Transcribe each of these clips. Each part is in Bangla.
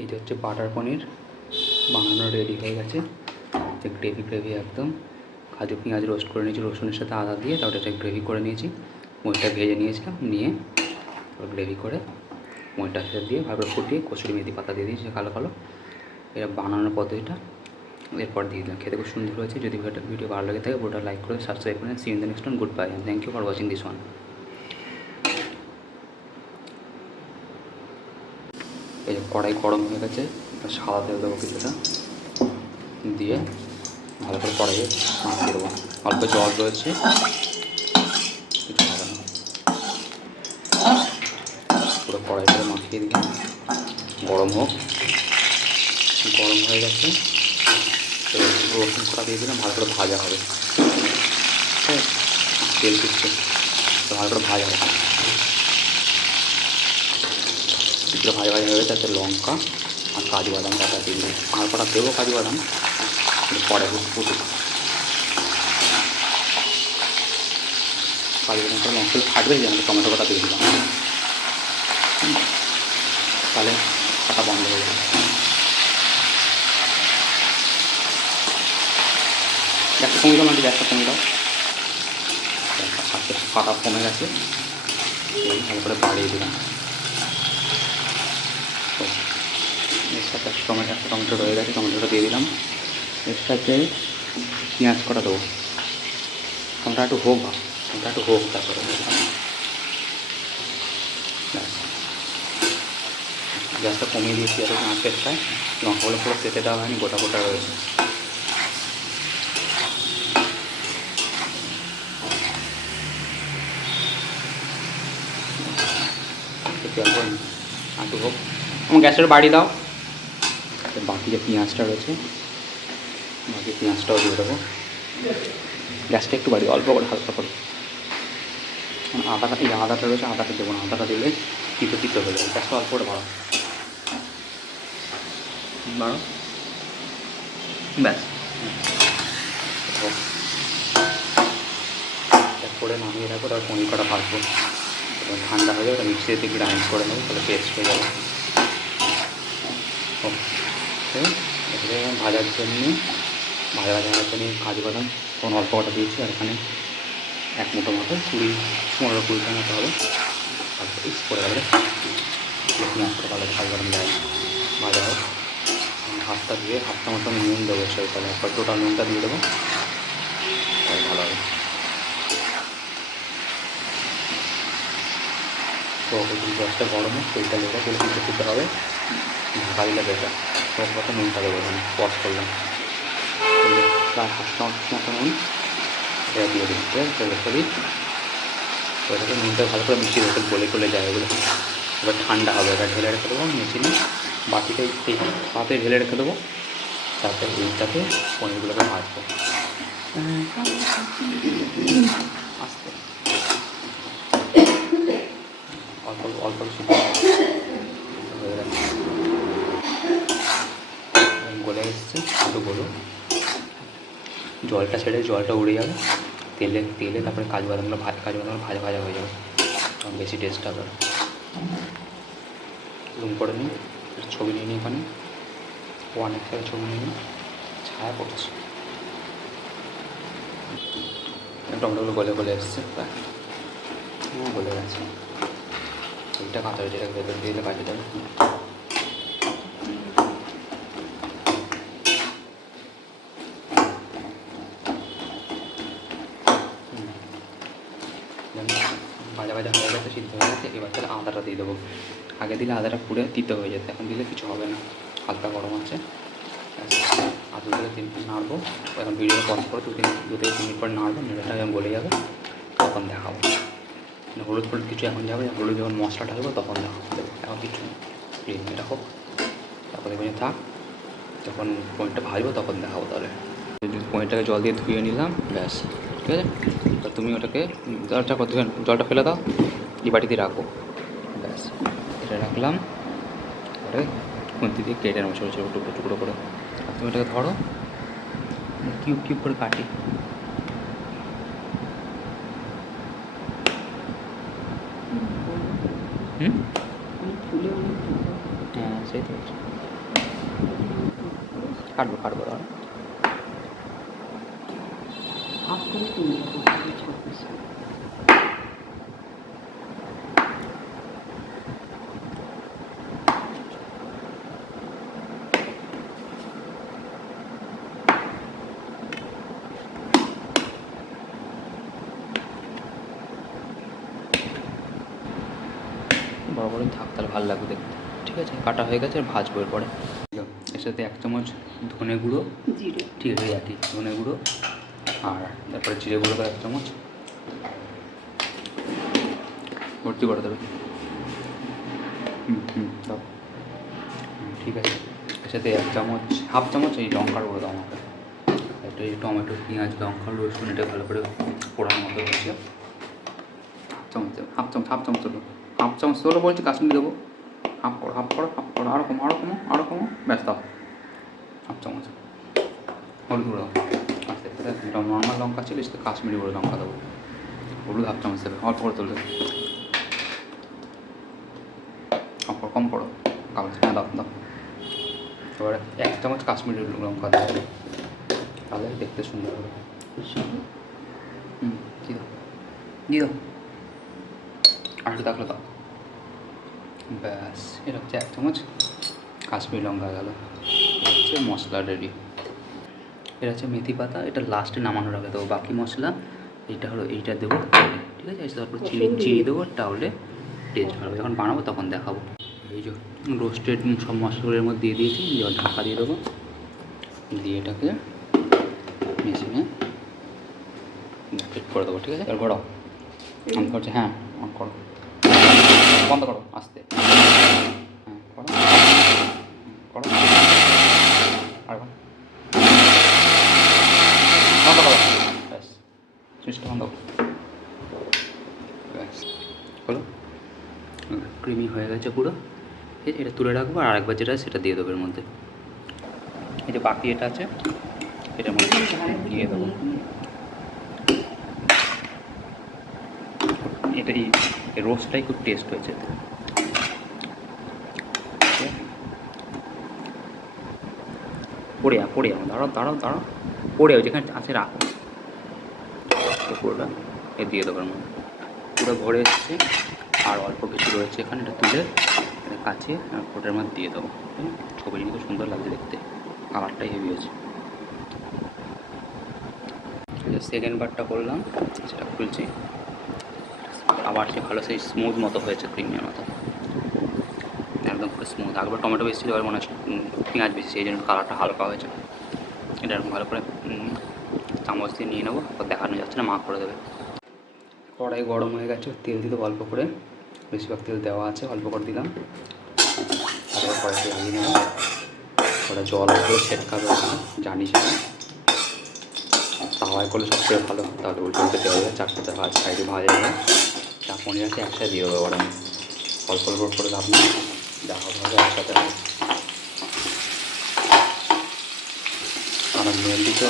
এই যে হচ্ছে বাটার পনির। বানানো রেডি হয়ে গেছে। গ্রেভি গ্রেভি একদম। কাজু পেঁয়াজ রোস্ট করে নিয়েছি, রসুনের সাথে আদা দিয়ে, তারপরে এটা গ্রেভি করে নিয়েছি। মইটা ভেজে নিয়েছিলাম, নিয়ে গ্রেভি করে মইটা সাথে দিয়ে করে ফুটিয়ে কচুরি মেথি পাতা দিয়ে দিয়েছি, কালো কালো। এটা বানানোর পদ্ধতিটা এরপর দিয়ে দিলাম। খেতে খুব সুন্দর হয়েছে। যদি ভিডিও ভালো লাগে থাকে ওটা লাইক করে সাবস্ক্রাইব করে see in the next one good bye thank you for watching this one এই যে কড়াই গরম হয়ে গেছে সাদা তেল দেবো কিছুটা। দিয়ে ভালো করে কড়াইয়ে মাখিয়ে দেবো। অল্প জল রয়েছে। কিছু হবে না পুরো কড়াইটা মাখিয়ে দিলাম। গরম হোক। গরম হয়ে গেছে। রসুন কড়া দিয়ে দিলাম, ভালো করে ভাজা হবে? তেল দিচ্ছে। ভালো করে ভাজা হবে। কিছুটা ভাজা ভাজা হয়ে তাতে লঙ্কা আর কাজু বাদাম কাটা দিয়ে দিলাম আর কটা দেবো কাজু বাদাম পরে ফুটুক কাজু বাদামটা লঙ্কা থাকবে যে আমি টমেটো কটা দিয়ে দিলাম। তাহলে কাটা বন্ধ হয়ে যাবে গ্যাসটা কমিয়ে দাও মানে গ্যাসটা কমিয়ে দাও কাটা কমে গেছে ভালো করে বাড়িয়ে দিলাম তো এর সাথে একটা টমেটো একটা টমেটো রয়ে গেছে, টমেটোটা দিয়ে দিলাম। এর সাথে পেঁয়াজ কটা দেবো? টমেটো একটু হোক বা একটু হোক তারপরে। গ্যাসটা কমিয়ে দিয়েছি, আর আঁচেরটায় লঙ্কাগুলো পুরো পেতে দেওয়া হয়নি, গোটা গোটা রয়েছে। একটু হোক। আমার গ্যাসের বাড়ি দাও। যে পেঁয়াজটা রয়েছে বাকি পেঁয়াজটাও দিয়ে দেবো। গ্যাসটা একটু বাড়ি অল্প করে হালকা করে। আদাটা এই আদাটা রয়েছে আদাটা দেবো না। আদাটা দিলে তিতো তিতো হয়ে যাবে। গ্যাসটা অল্প করে বাড়ো বাড়ো ব্যাস। করে নামিয়ে রাখব তারপর পনির কটা ভাজবো। এবার ঠান্ডা হয়ে যাবে মিক্সিতে গ্রাইন্ড করে নেব তাহলে পেস্ট হয়ে যাবে। ও, ঠিক আছে? এবারে ভাজার জন্য, ভাজা ভাজা হওয়ার জন্য কাজু বাদাম কোন অল্প কটা দিয়েছি, আর এখানে এক মুঠো মতো কুড়ি, পনেরো কুড়িটার মতো হবে। তারপর করে পেঁয়াজ করে ভালো কাজু বাদাম দেয়। ভাজা হোক। হাতটা দিয়ে হাতটা মতো আমি নুন দেবো, সেই তাহলে একবার টোটাল নুনটা দিয়ে দেবো। তাই ভালো হবে। তো গ্যাসটা গরম তেলটা লেগে তেল কিন্তু দিতে হবে। ঢাকা দিলে বেটার কত নুনটা দেবো এখানে পজ করলাম। হাফ চামচ মতো নুন এটা দিয়ে দিই তেলের সাথে ওটাকে নুনটা ভালো করে মিশিয়ে দেবো গলে গলে যায় ওগুলো এবার ঠান্ডা হবে এটা ঢেলে রেখে দেবো, মেশিনে বাটিতে এই পাতে ঢেলে রেখে দেবো। তারপরে এইটাকে পনিরগুলোকে ভাজবো। আস্তে। অল্প অল্প সিদ্ধ হয়ে গেছে গলে একটু গলো জলটা ছেড়ে জলটা উড়ে যাবে। তেলে তেলে তারপরে কাজু বাদামগুলো ভাজ কাজু বাদামগুলো ভাজা ভাজা হয়ে যাবে। তখন বেশি টেস্ট হবে। জুম করে নিই ছবি নিয়ে নিই ওখানে ওয়ান এক্সের ছবি নিয়ে নিই। ছায়া পড়ছে। টমেটোগুলো গলে গলে এসছে। প্রায় গলে গেছে। এইটা কাঁচা হয়েছে এটাকে ভেতর দিয়ে কাজে দেবে হুম। যেমন ভাজা ভাজা হয়ে গেছে সিদ্ধ হয়ে গেছে এবার তাহলে আদাটা দিয়ে দেবো আগে দিলে আদাটা পুড়ে তিতে হয়ে যেত, এখন দিলে কিছু হবে না। হালকা গরম আছে। আদু দিয়ে তিন মিনিট নাড়বো। এখন ভিডিও পজ করে দু তিন দু থেকে তিন মিনিট পর নাড়বো নেড়েটা যখন গলে যাবে। তখন দেখাবো। মানে হলুদ হলুদ কিছু এখন যাবে, হলুদ যখন মশলা ঢালবো তখন দেখাবো। এখন কিছু প্লিজ এটা হোক তারপরে এখানে থাক। যখন পয়েন্টটা ভাজবো তখন দেখাবো তাহলে। পয়েন্টটাকে জল দিয়ে ধুয়ে নিলাম, ব্যাস। ঠিক আছে? তুমি ওটাকে জলটা ধুয়ে জলটা ফেলে দাও। এই বাটিতে রাখো। ব্যাস। এটা রাখলাম। পরে খুন্তি দিয়ে কেটে নেব, ছোটো ছোটো, টুকরো টুকরো করে। আর তুমি এটাকে ধরো। কিউব কিউব করে কাটি। হুম? হ্যাঁ কাটবো কাটবো করে তুমি ছোট পিস বড় বড় থাক তাহলে ভালো লাগবে দেখতে। ঠিক আছে। কাটা হয়ে গেছে আর ভাজবো এরপরে। এর সাথে এক চামচ ধনে গুঁড়ো। ঠিক আছে একই ধনে গুঁড়ো। আর তারপরে জিরে গুঁড়ো এক চামচ। ভর্তি করে দেবে। হুম হুম ঠিক আছে। এর সাথে এক চামচ হাফ চামচ এই লঙ্কার গুঁড়ো দাও আমাকে। একটা এই টমেটো পেঁয়াজ লঙ্কা রসুন এটা ভালো করে পোড়ানোর মতো হয়েছে। হাফ চামচ হাফ চামচ হাফ চামচ দেবো হাফ চামচ তোলো বলছি কাশ্মীর দেবো। হাফ করো হাফ করো হাফ করো আরও কমো আরও কমো আরও কমো। ব্যাস দাও। হাফ চামচ। হলুদ গুঁড়ো। আস্তে আস্তে নর্মাল লঙ্কা ছিল সেটা কাশ্মীরি গুঁড়ো লঙ্কা দেবো। হলুদ হাফ চামচ দেবে। অল্প করে তুলবে হাফ করো কম করো। কাগজ হ্যাঁ দাও দাও। এবারে এক চামচ কাশ্মীরি লঙ্কা দেবো। তাহলে দেখতে সুন্দর হবে। হুম দিয়ে দাও। দিয়ে দাও। আর দাও। ব্যাস এটা হচ্ছে এক চামচ কাশ্মীর লঙ্কা গেল। হচ্ছে মশলা রেডি এটা হচ্ছে মেথি পাতা এটা লাস্টে নামানোর আগে দেবো। বাকি মশলা এইটা হলো এইটা দেবো ঠিক আছে? তারপর চিনি চিনি দেবো তাহলে টেস্ট ভালো যখন বানাবো তখন দেখাবো। এই যে রোস্টেড সব মশলাগুলোর মধ্যে দিয়ে দিয়েছি জল ঢাকা দিয়ে দেবো। দিয়ে এটাকে মেশিনে ফিট করে দেবো ঠিক আছে? এবার গড়াও অন করছে হ্যাঁ অন করো। বন্ধ করো, আস্তে। হ্যাঁ করো। করো। আর বন্ধ। করো। বন্ধ ব্যাস ক্রিমি হয়ে গেছে পুরো। এটা তুলে রাখব আর একবার যেটা, সেটা দিয়ে দেবো এর মধ্যে। এই যে বাকি এটা আছে, এটার মধ্যে দিয়ে দেবো। এটা এই রোস্টটাই খুব টেস্ট হয়েছে। পড়ে যা পড়ে যাও দাঁড়াও দাঁড়াও দাঁড়াও। পড়ে যাও যেখানে আছে, রাখো। পুরোটা এ দিয়ে দেবো মধ্যে। পুরো ভরে এসছে, আর অল্প কিছু রয়েছে এখানে, এটা তুলে কাচিয়ে আর মধ্যে দিয়ে দেবো। হুম? ছবি খুব সুন্দর লাগছে দেখতে। কালারটাই হেভি হয়েছে। সেকেন্ড বারটা করলাম, সেটা খুলছি। আবার সে ভালো, সেই স্মুথ মতো হয়েছে ক্রিমের মতো। একদম পুরো স্মুথ একবার টমেটো বেশি ছিল, এবার মনে হচ্ছে পেঁয়াজ বেশি, সেই জন্য কালারটা হালকা হয়েছে। এটা এরকম ভালো করে চামচ দিয়ে নিয়ে নেব দেখানো যাচ্ছে না মা করে দেবে। কড়াই গরম হয়ে গেছে, তেল দিতে অল্প করে। বেশিরভাগ তেল দেওয়া আছে, অল্প করে দিলাম। তারপর কড়াইতে ওটা জল করে ছেটকাবে জানি সেটা। তাওয়ায় করলে সবচেয়ে ভালো, তাহলে উল্টো উল্টে দেওয়া যায় চারটাতে ভাজ, সাইডে ভাজা যাবে। চা পনির একসাথে দিয়ে দেবো গরম অল্প অল্প করে নেই দেখা ভাবে একসাথে। হবে কারণ মেনলি তো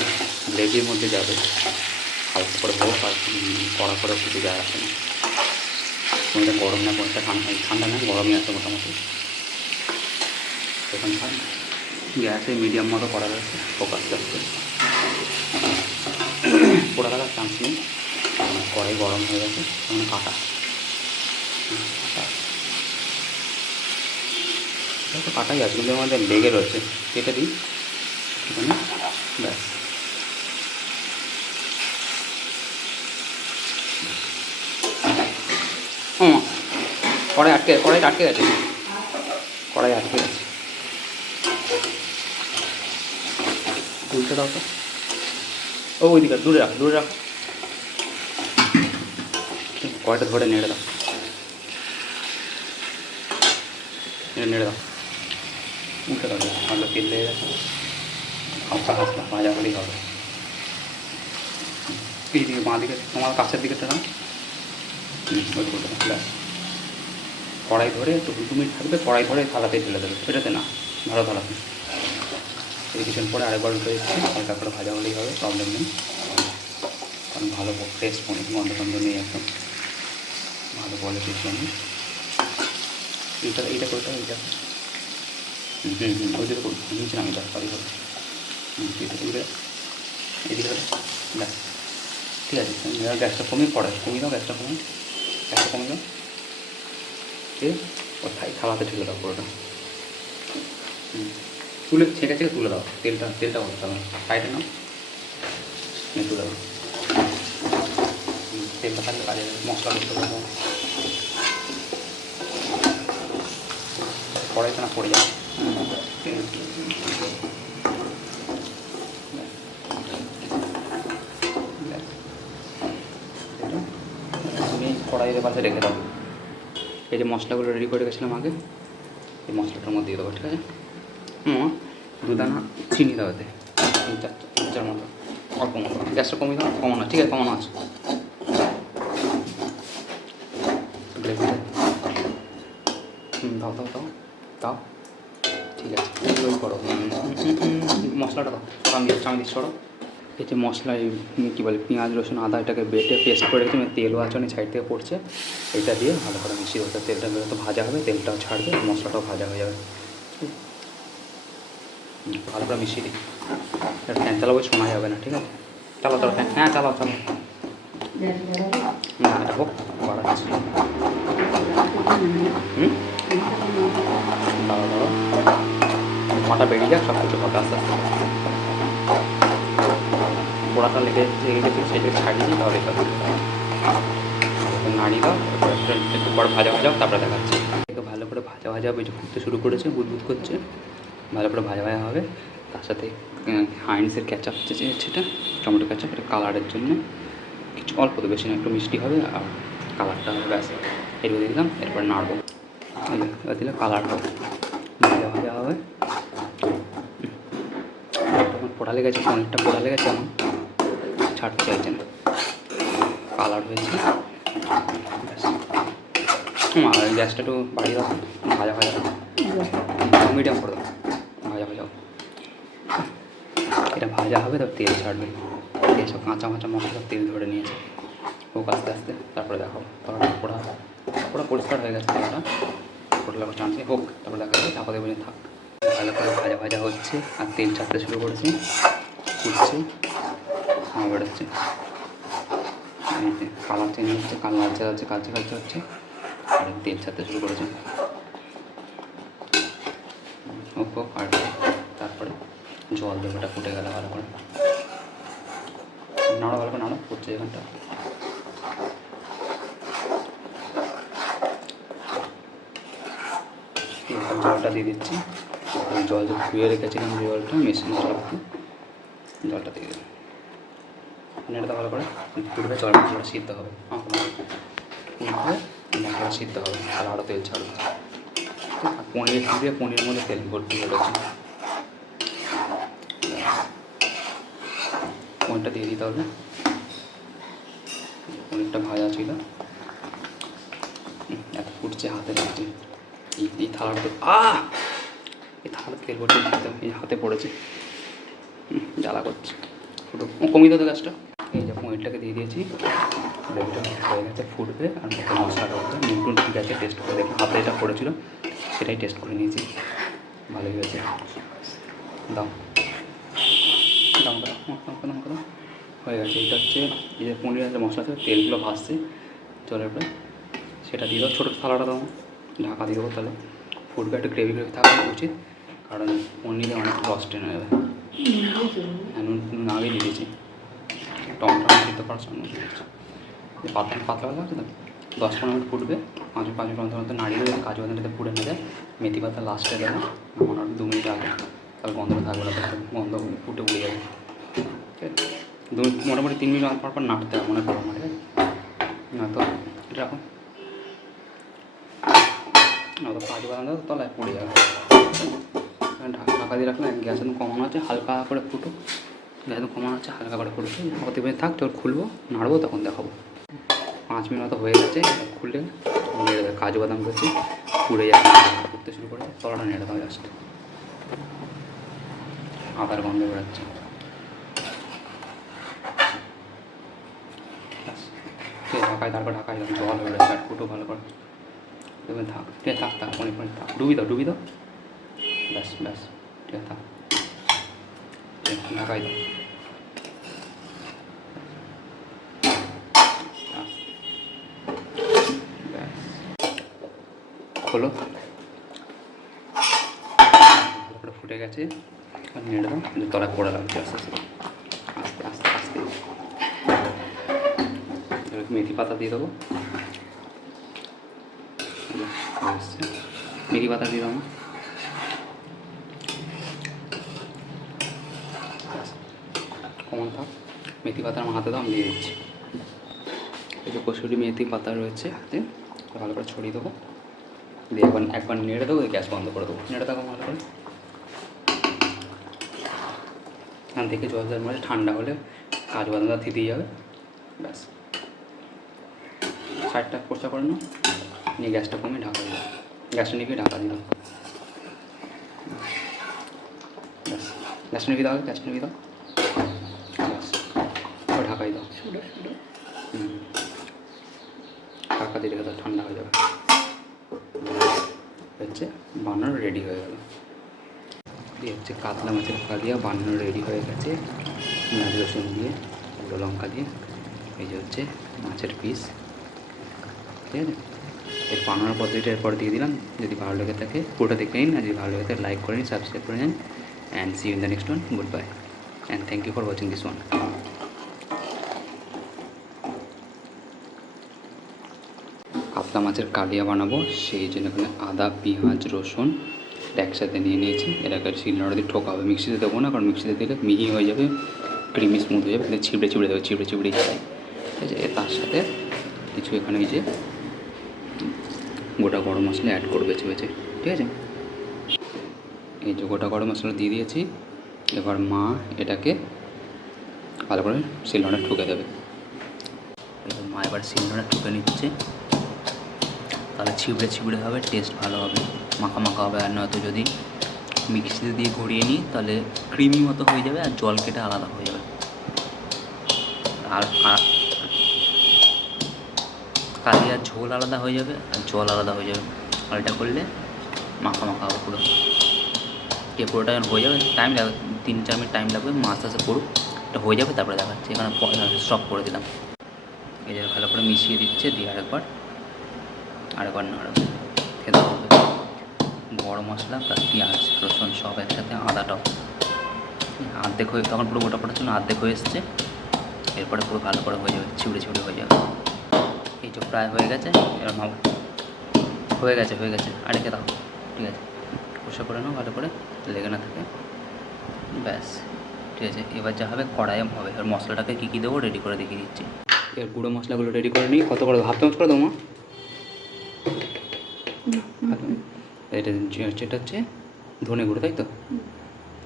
গ্রেভির মধ্যে যাবে হালকা করে হোক আর কড়া করে কিছু যায় আসে না। কোনটা গরম না কোনটা ঠান্ডা ঠান্ডা না গরমই আছে মোটামুটি। এখন গ্যাসে মিডিয়াম মতো করা রয়েছে ফোকাস যাচ্ছে। পোড়া লাগার চান্স নেই কড়াই গরম হয়ে গেছে কাটা হুম, কাটা আছে কিন্তু আমাদের লেগে রয়েছে, কেটে দিই। এখানে, ব্যাস। হুম, কড়াই আটকে কড়াই আটকে গেছে? কড়াই আটকে গেছে। উল্টে দাও তো। ও, ওইদিকে, দূরে রাখ দূরে রাখ। কয়টা ধরে নেড়ে দাও। নেড়ে দাও। উঠে দাও ভালো তেল লেগে গেছে হালকা হালকা ভাজা হলেই হবে এই দিকে বাঁ দিকে তোমার কাছের দিকেটা না হুম ওই দিকে ব্যাস কড়াই ধরে একটু দু মিনিট থাকবে কড়াই ধরে থালাতেই ফেলে দেবে এটাতে না ভালো থালাতে এই কিছুক্ষণ পরে আরেকবার উঠে দিচ্ছি হালকা করে ভাজা হলেই হবে প্রবলেম নেই কারণ ভালো ফ্রেশ পনির গন্ধ গন্ধ নেই একদম ভালো কোয়ালিটির পনির এইটা এইটা কোনটা এইটা ওই করুন নিচে আমি দরকারই হবে ব্যাস ঠিক আছে গ্যাসটা কমিয়ে পড়ে, কমিয়ে দাও গ্যাসটা কমিয়ে গ্যাসটা কমিয়ে দাও। ঠিক আছে ও থাই থালাতে ঢেলে দাও পুরোটা। তুলে, ছেঁকে ছেঁকে তুলে দাও, তেলটা তেলটা করতে হবে সাইডে নাও। তুলে দাও। তেলটা থাকলে কাজে। মশলা করতে পারব পড়াইছে না, পড়ে যাবে। কড়াইয়ের পাশে রেখে দাও এই যে মশলাগুলো রেডি করে রেখেছিলাম আগে এই মশলাটার মধ্যে দিয়ে দেবো ঠিক আছে দুদানা চিনি দাও এতে তিন চার তিন চার মতো অল্প মতো গ্যাসটা কমিয়ে দাও কমানো ঠিক আছে কমানো আছে দাও দাও দাও দাও ঠিক আছে করো মশলাটা দাও চামি চামি দিচ্ছ ওরা এই যে মশলা কী বলে, পেঁয়াজ, রসুন, আদা এটাকে বেটে পেস্ট করে রেখেছি মানে তেলও আছে অনেক সাইড থেকে পড়ছে, এটা দিয়ে ভালো করে মিশিয়ে দেবো তেলটা তো ভাজা হবে, তেলটাও ছাড়বে, মশলাটাও ভাজা হয়ে যাবে। ভালো করে মিশিয়ে দিই। ফ্যান চালাবো শোনা যাবে না, ঠিক আছে? চালাও চালাও ফ্যান হ্যাঁ চালাও চালাও। না, এটা হোক বাড়াচ্ছি হুম? দাঁড়াও দাঁড়াও। মাটা বেরিয়ে যাক সব কিছু হবে, আস্তে আস্তে। পোড়াটা লেগে লেগে গেছে সেটাকে ছাড়িয়ে দিই, তাহলে এটা নাড়িয়ে দাও একটু পর ভাজা ভাজা তারপরে দেখাচ্ছি। ভালো করে ভাজা ভাজা বেজে ফুটতে শুরু করেছে, বুদবুদ করছে, ভালো করে ভাজা ভাজা হবে। তার সাথে হাইন্সের ক্যাচাপ সেটা, টমেটো ক্যাচাপ এটা কালারের জন্য। কিছু অল্প তো, বেশি না, একটু মিষ্টি হবে, আর কালারটা হবে ব্যাস। দিয়ে দিলাম, এরপর নাড়বো। এবার দিলে কালার হবে। ভাজা ভাজা হবে। পোড়া লেগেছে পনিরটা পোড়া লেগেছে আমার ছাড়তে চাইছে না কালার হয়েছে। গ্যাসটা একটু বাড়িয়ে দাও। ভাজা ভাজা। মিডিয়াম করে দাও। ভাজা ভাজা। এটা ভাজা হবে, তারপর তেল ছাড়বে। সব কাঁচা কাঁচা মশলা তেল ধরে নিয়েছে। হোক, আস্তে আস্তে। তারপরে দেখাবো। তারপরে পোড়া পোড়া পরিষ্কার হয়ে গেছে পোড়া লাগা চান্সে হোক, তারপরে দেখা যাবে চাপা দেবে থাক। ভালো করে ভাজা ভাজা হচ্ছে। আর তেল ছাড়তে শুরু করেছে। হাওয়া বেরোচ্ছে কালার চেঞ্জ হচ্ছে, কালার লালচে কালচে কালচে হচ্ছে। আর তেল ছাড়তে শুরু করেছে। হোক হোক তারপরে জল দেবো ফুটে গেলে ভালো করে। নাড়ো ভালো করে নাড়ো, ফুটছে এখানটা। জলটা দিয়ে দিচ্ছি। জল যে ধুয়ে রেখেছিলাম জলটা মেশিন মশলাপাতি জলটা দিয়ে নেড়ে ভালো করে ফুটবে জল মশলাটা সিদ্ধ হবে মশলাটা সিদ্ধ হবে। আর আরও তেল ছাড়বে। পনির দিয়ে পনিরের মধ্যে তেল ভর্তি হয়ে রয়েছে পনিরটা দিয়ে দিতে হবে। পনিরটা ভাজা ছিল। এত ফুটছে হাতে লাগছে। এই এই থালাটাতে আ এই থালাতে তেল ভর্তি হাতে পড়েছে। জ্বালা করছে। কমিয়ে দাও তো গ্যাসটা। পনিরটাকে দিয়ে দিয়েছি। গ্রেভিটা হয়ে গেছে ফুটবে আর মশলাটা হচ্ছে নুন ঠিক আছে টেস্ট করে দেখি। হাতে এটা পড়েছিল সেটাই টেস্ট করে নিয়েছি। ভালোই হয়েছে। দাও। দাম দাম দাম দাও হয়ে গেছে। এটা হচ্ছে এই যে পনির আছে মশলা আছে তেলগুলো ভাসছে জলের উপরে। সেটা দিয়ে দাও। ছোটো থালাটা দাও। ঢাকা দিয়ে দেবো তাহলে। ফুটবে একটু গ্রেভি গ্রেভি থাকা উচিত। কারণ পনিরে অনেক রস টেনে যাবে। হ্যাঁ নুন নুন আগেই দিয়ে দিয়েছি। টমেটো সিদ্ধ করার দিয়ে দিয়েছি পাতলা পাতলা পাতলা তো দশ পনেরো মিনিট ফুটবে। পাঁচ পাঁচ মিনিট মতো নাড়িয়ে দেবে কাজু বাদামটাতে পুড়ে নেবে। মেথি পাতা লাস্টে দেবে। নামানোর দু মিনিট আগে। তাহলে গন্ধটা থাকবে না গন্ধ ফুটে উড়ে যাবে। ঠিক আছে? দু মোটামুটি তিন মিনিট পর পর নাড়তে হবে, মনে করো আমার না তো না তো কাজু বাদাম দাও তলায় পড়ে যাবে। ঢাকা দিয়ে রাখলে গ্যাস কমানো আছে, হালকা করে ফুটো গ্যাস একদম কমানো হচ্ছে হালকা করে ফুটো অতি মিনিট থাক, তোর খুলবো, নাড়বো, তখন দেখাবো। পাঁচ মিনিট মতো হয়ে গেছে, এবার খুলে নেড়ে দেবে কাজু বাদাম করছি পুড়ে যাচ্ছে করতে শুরু করেছে। তলাটা নেড়ে দেওয়া জাস্ট আদার গন্ধ আছে ঢাকায় তারপর ঢাকায় জল হয়ে গেছে ফুটো ভালো করে। থাক ঠিক আছে থাক থাক অনেক অনেক থাক। ডুবি দাও ডুবি দাও। ব্যাস ব্যাস ঠিক আছে থাক। ঢাকাই দাও খোলো ফুটে গেছে। নেড়ে দাও তলা পড়া লাগছে, আস্তে আস্তে। আস্তে আস্তে আস্তে। মেথি পাতা দিয়ে দেবো। মেথি পাতা দিয়ে দেবো। কমন মেথি পাতা আমার হাতে দাও আমি দিয়ে দিচ্ছি। এই যে কসুরি মেথি পাতা রয়েছে হাতে ভালো করে ছড়িয়ে দেবো। দিয়ে একবার একবার নেড়ে দেবো গ্যাস বন্ধ করে দেবো। নেড়ে দেবো ভালো করে। এখান থেকে জল জল মানে ঠান্ডা হলে কাজু বাদামটা থিতে যাবে ব্যাস। সাইডটা পরিষ্কার করে নাও। নিয়ে গ্যাসটা কমে ঢাকা দিলাম গ্যাসটা নিয়ে ঢাকা দিলাম ব্যাস। গ্যাসটা নিয়ে দাও, গ্যাসটা নিয়ে দাও ব্যাস এবার ঢাকাই দাও শুধু শুধু হুম। ঢাকা রেখে দাও ঠান্ডা হয়ে যাবে। হচ্ছে বানানো রেডি হয়ে গেল। দিয়ে হচ্ছে কাতলা মাছের কালিয়া বানানো রেডি হয়ে গেছে। পেঁয়াজ রসুন দিয়ে কাঁচা লঙ্কা দিয়ে, এই যে হচ্ছে মাছের পিস ঠিক আছে? এই বানানোর পদ্ধতিটা এরপর দিয়ে দিলাম। যদি ভালো লেগে থাকে, পুরোটা দেখে নিন। আর যদি ভালো লেগে থাকে লাইক করে নিন সাবস্ক্রাইব করে নিন। And see in the next one good bye and thank you for watching this one কাতলা মাছের কালিয়া বানাবো, সেই জন্য এখানে আদা, পেঁয়াজ, রসুন একসাথে নিয়ে নিয়েছি। এটাকে শিলনোড়া দিয়ে ঠোকা হবে, মিক্সিতে দেবো না, কারণ মিক্সিতে দিলে মিহি হয়ে যাবে, ক্রিমি স্মুথ হয়ে যাবে ছিবড়ে ছিবড়ে দেবে, ছিবড়ে ছিবড়ে যায় ঠিক আছে তার সাথে কিছু এখানে এই যে গোটা গরম মশলা অ্যাড করবে, বেছে বেছে, ঠিক আছে? এই যে গোটা গরম মশলা দিয়ে দিয়েছি, এবার মা এটাকে ভালো করে শিলনোড়া ঠুকে দেবে। মা এবার শিলনোড়া ঠুকে নিচ্ছে। তাহলে ছিবড়ে ছিবড়ে হবে টেস্ট ভালো হবে, মাখা মাখা হবে। আর নয়তো যদি মিক্সিতে দিয়ে ঘুরিয়ে নিই, তাহলে ক্রিমি মতো হয়ে যাবে আর জল কেটে আলাদা হয়ে যাবে। আর আর কালিয়ার ঝোল আলাদা হয়ে যাবে আর জল আলাদা হয়ে যাবে। আর এটা করলে মাখা মাখা হবে পুরো। কে পুরোটা হয়ে যাবে টাইম লাগবে, তিন চার মিনিট টাইম লাগবে, মাছ আস্তে করুক এটা হয়ে যাবে, তারপরে দেখাচ্ছে। এখানে স্টপ করে দিলাম। এই ভালো করে মিশিয়ে দিচ্ছে, দিয়ে আরেকবার আরেকবার নাড়াবে। খেতে হবে। গরম মশলা প্লাস পেঁয়াজ, রসুন সব একসাথে আদাটাও আর্ধেক হয়ে তখন পুরো গোটা পড়ার জন্য আর্ধেক হয়ে এসছে। এরপরে পুরো ভালো করে হয়ে যাবে ছিউড়ে ছিউড়ে হয়ে যাবে। এই যে প্রায় হয়ে গেছে এরকম মাপ হয়ে গেছে হয়ে গেছে। আর রেখে দাও, ঠিক আছে। কষা করে নাও, ভালো করে। লেগে না থাকে। ব্যাস, ঠিক আছে। এবার যা হবে, কড়াইয়ে হবে। আর মশলাটাকে কী কী দেবো রেডি করে দেখিয়ে দিচ্ছি। এর গুঁড়ো মশলাগুলো রেডি করে নিই। কত করে হাফ চামচ করে দেবো যেটা হচ্ছে ধনে গুঁড়ো তাই তো?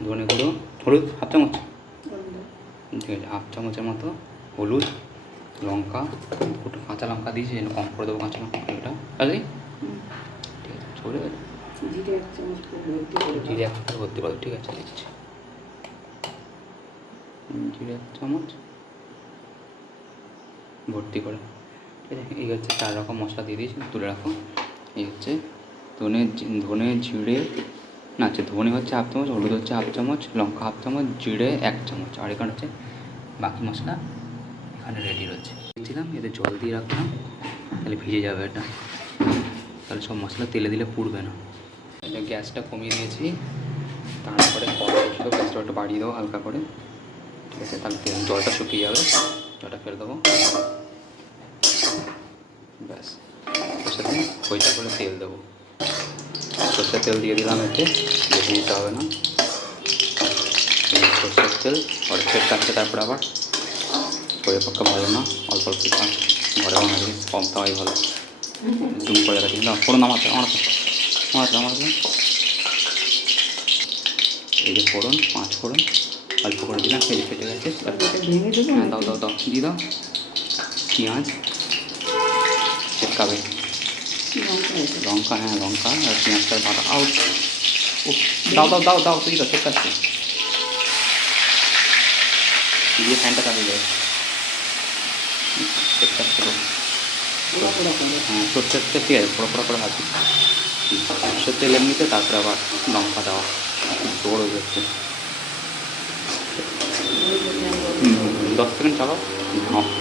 ধনে গুঁড়ো হলুদ হাফ চামচ? ঠিক আছে হাফ চামচের মতো হলুদ লঙ্কা দুটো কাঁচা লঙ্কা দিয়েছি যেন কম করে দেবো কাঁচা লঙ্কা এটা আছে ঠিক আছে চলে গেছে জিরে এক চামচ ভর্তি জিরে এক চামচ ভর্তি করো ঠিক আছে দিচ্ছি। জিরে এক চামচ ভর্তি করে। ঠিক আছে এই হচ্ছে চার রকম মশলা দিয়ে দিয়েছি তুলে রাখো। এই হচ্ছে ধনে ধনে জিরে, না আচ্ছা ধনে হচ্ছে হাফ চামচ, হলুদ হচ্ছে হাফ চামচ, লঙ্কা হাফ চামচ, জিরে এক চামচ, আর এখানে হচ্ছে বাকি মশলা এখানে রেডি রয়েছে। দিয়েছিলাম, এতে জল দিয়ে রাখলাম, তাহলে ভিজে যাবে এটা। তাহলে সব মশলা তেলে দিলে পুড়বে না। এটা গ্যাসটা কমিয়ে দিয়েছি তারপরে গ্যাসটা একটু বাড়িয়ে দেবো হালকা করে। ঠিক আছে, তাহলে জলটা শুকিয়ে যাবে, জলটা ফেলে দেবো। ব্যাস, ওর সাথে ওইটা করে তেল দেবো। সর্ষের তেল দিয়ে দিলাম এতে বেশি দিতে হবে না। সর্ষের তেল ফের কাটছে তারপর আবার। পক্ষে ভালো না অল্প অল্প ঘরে বানালে কম খাওয়াই ভালো। জুম করে রাখি। না ফোড়ন নামাতে আমার আমার আমার এই যে ফোড়ন পাঁচ ফোড়ন অল্প করে দিলাম এই যে ফেটে গেছে। হ্যাঁ দাও দাও দাও দিয়ে দাও। পেঁয়াজ চেটকাবে লঙ্কা হ্যাঁ লঙ্কা আর পেঁয়াজটা বাটা। আউট ও দাও দাও দাও দাও তুই দাও চেটকাচ্ছে দিয়ে ফ্যানটা চালিয়ে দেবে তো। হ্যাঁ সর্ষের তেল ঠিক আছে পোড়া পোড়া করে ভাজি সর্ষের তেল এমনিতে তারপরে আবার লঙ্কা দেওয়া। জোর হয়ে যাচ্ছে। দশ সেকেন্ড চালাও।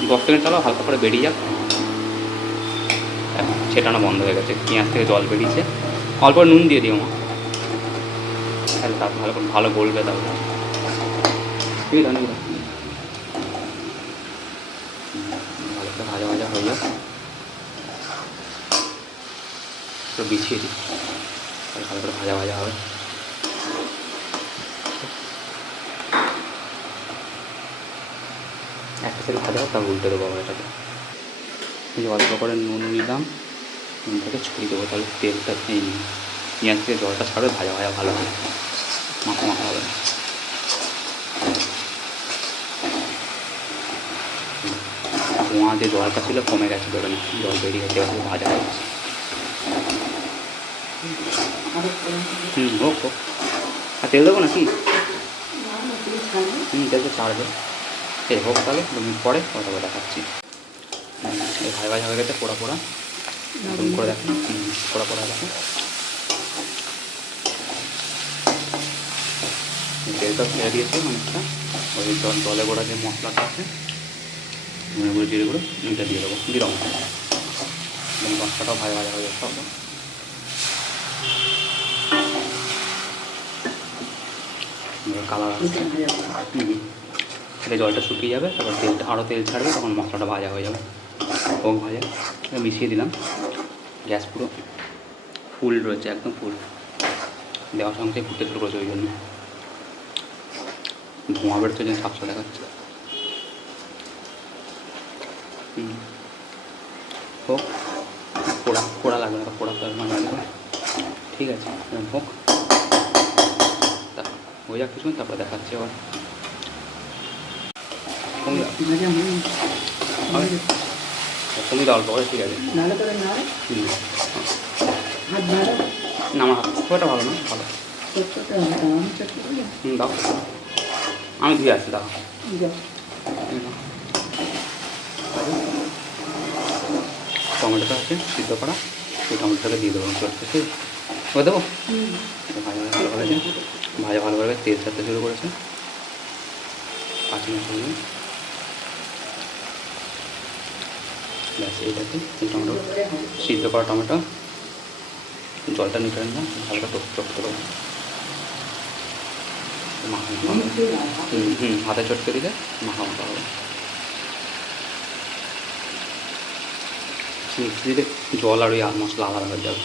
দশ সেকেন্ড চালাও হালকা করে বেরিয়ে যাক। ছেটানো বন্ধ হয়ে গেছে। পেঁয়াজ থেকে জল বেরিয়েছে। অল্প নুন দিয়ে দিও মা। তাহলে তার ভালো ভালো গলবে তাহলে। ঠিক আছে ভালো করে ভাজা ভাজা হয়ে যাক। বিছিয়ে দিই। তাহলে ভালো করে ভাজা ভাজা হবে। একটা সাইড ভাজা হোক তারপর উল্টে দেবো আবার এটাকে। অল্প করে নুন নিলাম নুনটাকে ছড়িয়ে দেবো, তাহলে তেলটা এই পেঁয়াজ থেকে জলটা ছাড়বে ভাজা ভাজা ভালো হবে। মাখা মাখা হবে ধোঁয়া যে জলটা ছিল কমে গেছে ধরে না, জল বেরিয়ে গেছে, এবার ভাজা হয়ে গেছে। হুম, হোক হোক। আর তেল দেবো নাকি? হুম তেলটা ছাড়বে। এই হোক তাহলে দু মিনিট পরে কথা বলে দেখাচ্ছি এই ভাজা ভাজা হয়ে গেছে, পোড়া পোড়া। নতুন করে হুম, পোড়া পোড়া দেখো তেলটা ছেড়ে দিয়েছে অনেকটা ওই জল জলে গোড়া যে মশলাটা আছে ধনে গুঁড়ো জিরে গুঁড়ো ওইটা দিয়ে দেবো দিলাম মশলাটাও ভাজা ভাজা হয়ে যাচ্ছে কালার আসছে এটা করো। জলটা শুকিয়ে যাবে তারপর তেলটা আরও তেল ছাড়বে তখন মশলাটা ভাজা হয়ে যাবে হোক ভাজা মিশিয়ে দিলাম। গ্যাস পুরো ফুল রয়েছে একদম ফুল। দেওয়ার সঙ্গে ফুটতে শুরু করেছে ওই জন্য। ধোঁয়া বেরোচ্ছে জন্য সাপসা দেখাচ্ছে। হোক পোড়া পোড়া লাগবে না পোড়া তো মানে লাগবে ঠিক আছে হোক। হয়ে যাক কিছুক্ষণ তারপর দেখাচ্ছি আবার। কমিয়ে দাও অল্প করে ঠিক আছে। নাড়া করে হুম। হাত না আমার হাত খুব একটা ভালো না ভালো। করে। হুম দাও। আমি ধুয়ে আসছি দাও। টমেটোটা আছে সিদ্ধ করা। সেই টমেটোটাকে দিয়ে দেবো ঠিক ওকে দেবো? ভাজা ভালো করেছে ভাজা ভালো করে তেল ছাড়তে শুরু করেছে। পাঁচ মিনিট হয়ে ব্যাস এই টমেটো, সিদ্ধ করা টমেটো। জলটা নিতে নিলাম হালকা টক টক করে। হুম হাতে চটকে দিলে মাখা মাখা হবে। মিক্সি দিলে জল আর ওই আর মশলা আলাদা হয়ে যাবে।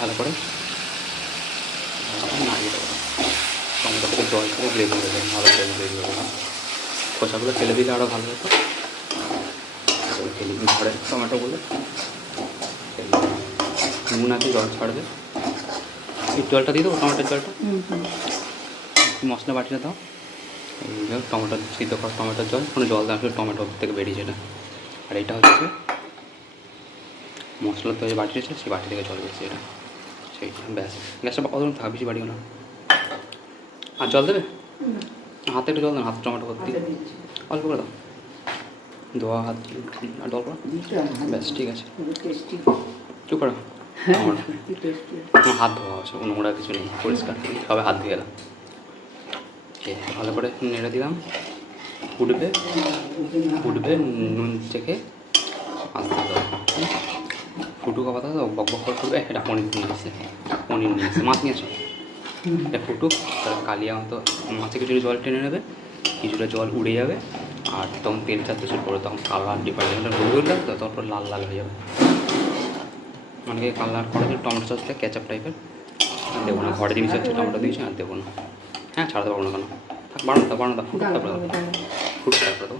ভালো করে নাড়িয়ে টমেটো থেকে জল থেকে গ্রেভি হয়ে যাবে ভালো গ্রেভি গ্রেভি হবে খোসাগুলো ফেলে দিলে আরও ভালো হতো। ফেলে দিই ঘরে টমেটোগুলো। নুন আছে জল ছাড়বে? এই জলটা দিয়ে দেবো টমেটোর জলটা? মশলা বাটিটা দাও। এই যে টমেটো সিদ্ধ করা টমেটোর জল। কোনো জল দেওয়া টমেটো থেকে বেরিয়েছে এটা। আর এটা হচ্ছে মশলা তো যে বাটি রয়েছে সেই বাটি থেকে জল বেরিয়েছে এটা। সেই ব্যাস। গ্যাসটা কতক্ষণ থাকা বেশি বাড়িও না। আর জল দেবে? হাতে একটু জল দেন হাত টমেটো ভর্তি হাতে দিচ্ছি। অল্প করে দাও। ধোয়া হাত আর জল করো। ব্যাস ঠিক আছে। চুপ করো। হ্যাঁ হাত ধোয়া আছে কোনো নোংরা কিছু নেই পরিষ্কার। সবে হাত ধুয়ে এলাম। ভালো করে নেড়ে দিলাম। ফুটবে ফুটবে নুন চেখে আস্তে আস্তে। ফুটুক কথা তো বক বক করে ফুটবে এটা পনির নিয়ে এসে পনির নিয়ে এসে মাছ নিয়ে এসো। এটা ফুটুক তাহলে কালিয়া মতো মাছে কিছুটা জল টেনে নেবে কিছুটা জল উড়ে যাবে আর তখন তেল ছাড়তে শুরু করবে তখন কালার রোদ উঠলে তো তখন পুরো লাল লাল হয়ে যাবে। অনেকে কালার করা যায় টমেটো সসটা ক্যাচাপ টাইপের দেবো না ঘরে জিনিস হচ্ছে টমেটো দিয়েছি আর দেবো না। হ্যাঁ ছাড়তে পারব না কেন? থাক বাড়ানো দাও বাড়ানো দাও ফুট তারপরে দাও। ফুট তারপরে দাও।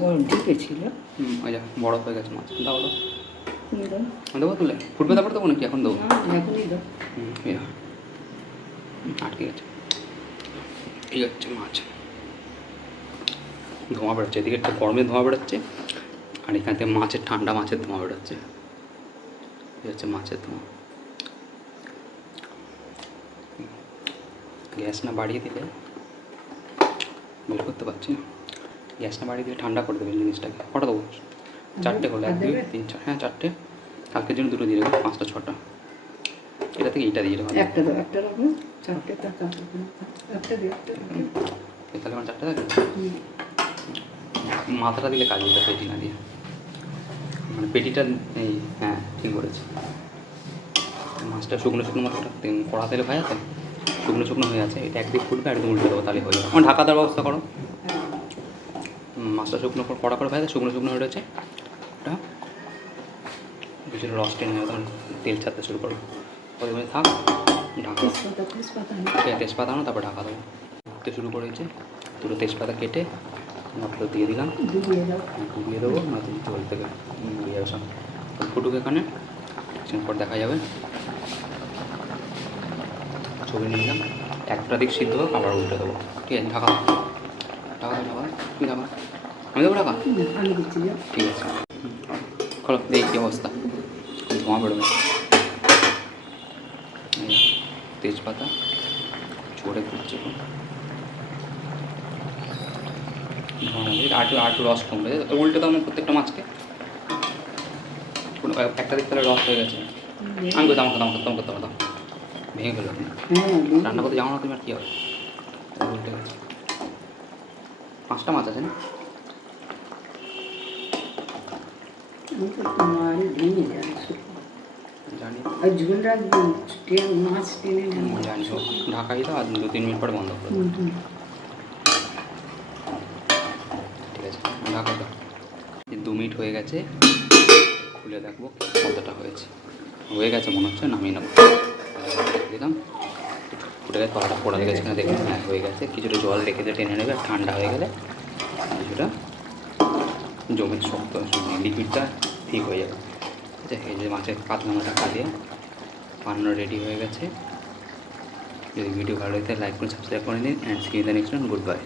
গরম ঢুকে ছিল হুম ওই যা বড় হয়ে গেছে মাছ দাও দাও। দেবো তুলে। ফুটবে তারপরে দেবো নাকি? এখন দেবো। না, এখনই দাও হুম এই যা। হুম, আটকে গেছে। এই হচ্ছে মাছ। ধোঁয়া বেরোচ্ছে এদিকে একটা গরমে ধোঁয়া বেরোচ্ছে আর এখান থেকে মাছের ঠান্ডা মাছের ধোঁয়া বেরোচ্ছে। এই হচ্ছে মাছের ধোঁয়া। গ্যাস না বাড়িয়ে দিলে বের করতে পারছি না। গ্যাস না বাড়িয়ে দিলে ঠান্ডা করে দেবে জিনিসটাকে। কটা দেবো? চারটে হলো এক দুই তিন চার হ্যাঁ চারটে। কালকের জন্য দুটো দিয়ে দেবো পাঁচটা ছটা। এটা থেকে এইটা দিয়ে দেবো একটা দাও একটা রাখো চারটে একটা দিও। তাহলে আমার চারটে থাকবে? মাথাটা দিলে কাজ হতো পেটি না দিয়ে। মানে পেটিটা এই হ্যাঁ ঠিক বলেছি। মাছটা শুকনো শুকনো মাথাটা কড়া তেলে ভাজা আছে শুকনো শুকনো হয়ে আছে। এটা একদিক ফুটবে একদম উল্টে দেবো তাহলে হয়ে যাবে। ঢাকা দেওয়ার ব্যবস্থা করো। মাছটা শুকনো কড়া করে ভাজা শুকনো শুকনো হয়ে রয়েছে। ওটা কিছুটা রস টেনে তখন তেল ছাড়তে শুরু করো ওই মধ্যে থাক ঢাকা তেজপাতা তেজপাতা আনো। তারপর ঢাকা দেবো উঠতে শুরু করেছে দুটো তেজপাতা কেটে মটর দিয়ে দিলাম। ডুবিয়ে দেবো নয়তো জল থেকে বেরিয়ে আসা ফুটুক এখানে পর দেখা যাবে। ছবি নিয়ে নিলাম। একটা দিক সিদ্ধ হোক আবার উল্টে দেবো। ঠিক আছে ঢাকা। ঢাকা ঢাকা। তুমি ঢাকা? আমি দেবো ঢাকা। ঠিক আছে। খোলো দেখি কী অবস্থা ধোঁয়া বেরোবে। তেজপাতা পুরো। ধোঁয়া আটু আটু রস কমবে। উল্টে না প্রত্যেকটা মাছকে। একটা দিক তাহলে রস হয়ে গেছে। আমি করতে আমাকে দাম করতে আমাকে দাও দাও ভেঙে দিই। রান্না করতে যাও না, তুমি আর কী হবে? উল্টে গেছে। পাঁচটা মাছ আছে না আমি তো তোমার ঢাকাই তো আর দু তিন মিনিট পরে বন্ধ করে ঠিক আছে ঢাকা দু মিনিট হয়ে গেছে খুলে দেখব কতটা হয়েছে? হয়ে গেছে, মনে হচ্ছে নামিয়ে নেব। দিলাম ফুটে গেছে তলাটা পোড়া লেগেছে কিনা দেখুন হ্যাঁ হয়ে গেছে। কিছুটা জল রেখে দিয়ে টেনে নেবে ঠান্ডা হয়ে গেলে কিছুটা জমে শক্ত লিকুইডটা ঠিক হয়ে যাবে। ঠিক আছে এই যে মাছের কাতলা মাথা কাটিয়ে পান্ন রেডি হয়ে গেছে। যদি ভিডিও ভালো লাগে লাইক করে সাবস্ক্রাইব করে নিন and see the next good bye